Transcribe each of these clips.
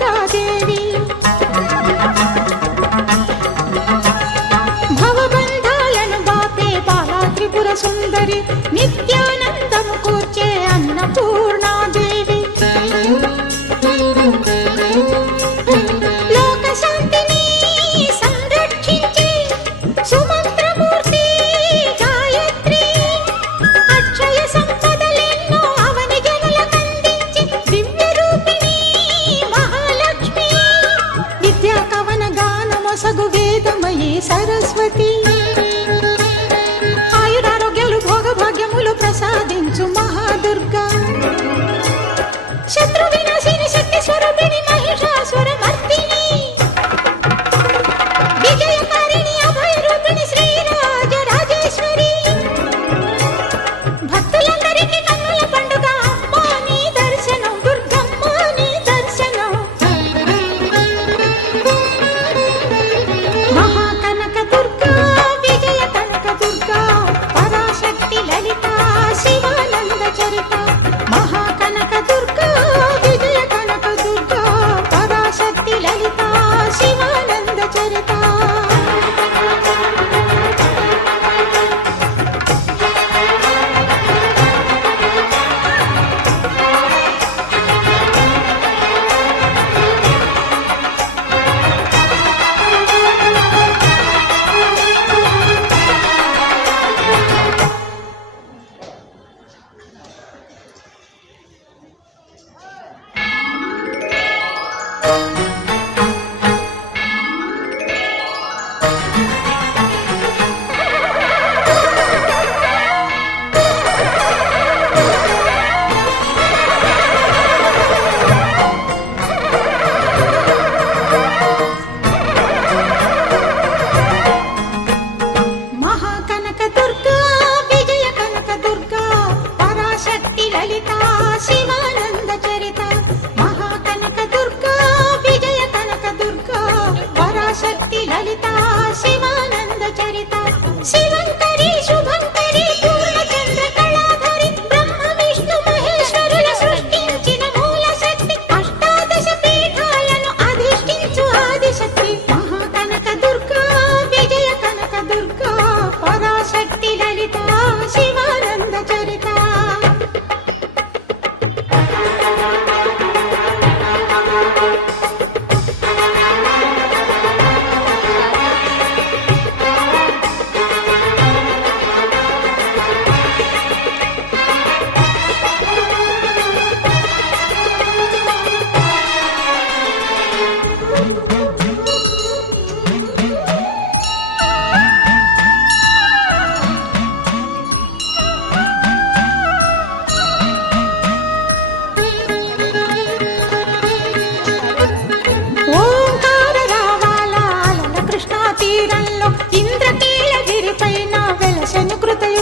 Kadhali సగు వేదమయీ Saraswati.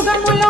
యుగములో